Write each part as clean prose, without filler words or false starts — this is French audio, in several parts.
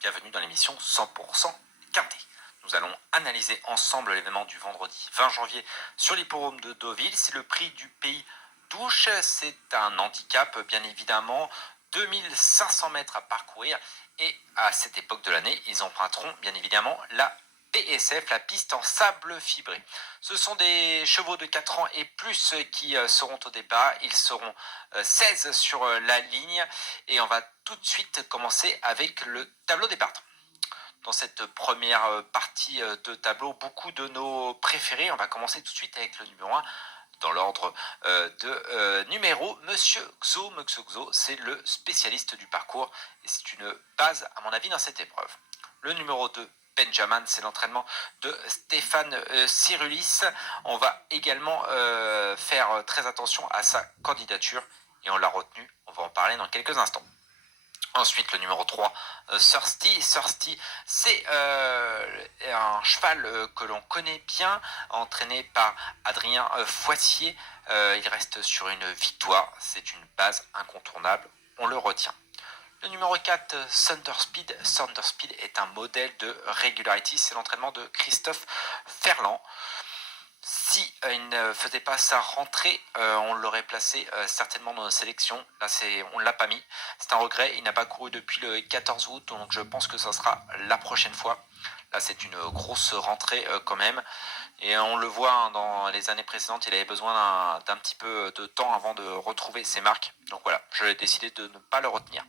Bienvenue dans l'émission 100% Quintet. Nous allons analyser ensemble l'événement du vendredi 20 janvier sur l'hippodrome de Deauville. C'est le prix du pays d'Ouche. C'est un handicap, bien évidemment. 2500 mètres à parcourir. Et à cette époque de l'année, ils emprunteront bien évidemment la PSF, la piste en sable fibré. Ce sont des chevaux de 4 ans et plus qui seront au départ. Ils seront 16 sur la ligne. Et on va tout de suite commencer avec le tableau des parts. Dans cette première partie de tableau, beaucoup de nos préférés. On va commencer tout de suite avec le numéro 1 dans l'ordre de numéro. Monsieur Xo, c'est le spécialiste du parcours et c'est une base à mon avis dans cette épreuve. Le numéro 2, Benjamin, c'est l'entraînement de Stéphane Cyrulis. On va également faire très attention à sa candidature et on l'a retenu. On va en parler dans quelques instants. Ensuite, le numéro 3, Thirsty. Thirsty, c'est un cheval que l'on connaît bien, entraîné par Adrien Foissier. Il reste sur une victoire. C'est une base incontournable. On le retient. Le numéro 4, Thunderspeed. Thunderspeed est un modèle de regularity. C'est l'entraînement de Christophe Ferland. Si il ne faisait pas sa rentrée, on l'aurait placé certainement dans nos sélections. Là, on ne l'a pas mis. C'est un regret. Il n'a pas couru depuis le 14 août, donc je pense que ça sera la prochaine fois. Là, c'est une grosse rentrée quand même. Et on le voit hein, dans les années précédentes, il avait besoin d'un petit peu de temps avant de retrouver ses marques. Donc voilà, je l'ai décidé de ne pas le retenir.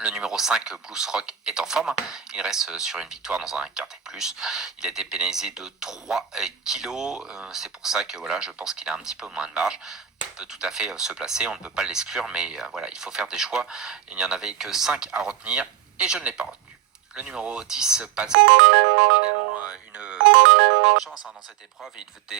Le numéro 5, Blues Rock, est en forme. Il reste sur une victoire dans un Quintet Plus. Il a été pénalisé de 3 kilos. C'est pour ça que voilà, je pense qu'il a un petit peu moins de marge. Il peut tout à fait se placer. On ne peut pas l'exclure, mais voilà, il faut faire des choix. Il n'y en avait que 5 à retenir et je ne l'ai pas retenu. Le numéro 10, Paz, également une bonne chance hein, dans cette épreuve. Il